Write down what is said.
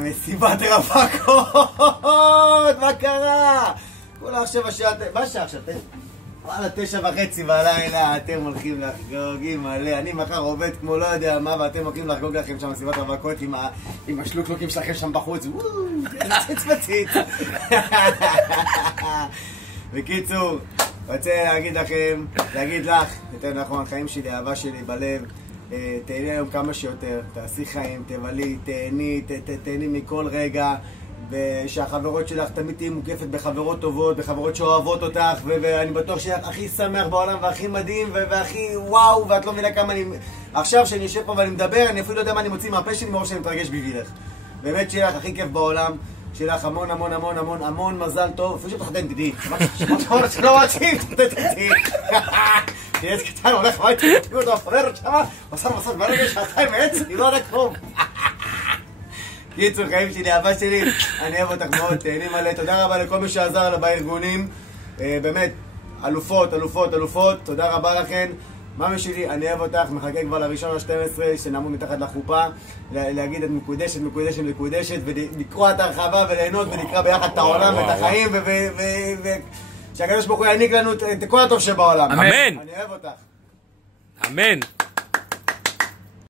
מסיבת רווקות, מה קרה? כולה עכשיו השעה, מה השעה עכשיו? וואלה, 9:30 בלילה, אתם הולכים לחגוג מלא. אני מחר עובד כמו לא יודע מה, ואתם הולכים לחגוג לכם שם מסיבת רווקות עם השלוקלוקים שלכם שם בחוץ. ציץ בציץ. בקיצור, רוצה להגיד לכם, להגיד לך, יותר נכון, חיים שלי, אהבה שלי בלב, תהני היום כמה שיותר, תעשי חיים, תבלי, תהני מכל רגע, ושהחברות שלך תמיד תהיי מוקפת בחברות טובות, בחברות שאוהבות אותך, ואני בטוח שאת הכי שמח בעולם והכי מדהים והכי וואו, ואת לא מבינה כמה אני... עכשיו שאני יושב פה ואני מדבר, אני אפילו לא יודע מה אני מוציא מהפה שלי מרוב שאני מתרגש בשבילך. באמת שיהיה לך הכי כיף בעולם, שיהיה לך המון המון המון המון המון מזל טוב, אפילו שתחתן תדעי, שלא רוצים, תדעי. ילד קטן הולך הביתה, תראו אותו הפררת שמה, מסר ברגע שעתיים מעץ, היא לא רק כלום. קיצור, חיים שלי, אהבה שלי, אני אוהב אותך מאוד, תהני מלא, תודה רבה לכל מי שעזר לה בארגונים, באמת, אלופות, תודה רבה לכן. מאמי שלי, אני אוהב אותך, מחכה כבר ל1/12 שנעמוד מתחת לחופה, להגיד את מקודשת, ולקרוא את הרחבה וליהנות ולקרוא ביחד את העולם ואת החיים, שהקדוש ברוך הוא יעניק לנו את כל הטוב שבעולם. אמן. אני אוהב אותך. אמן.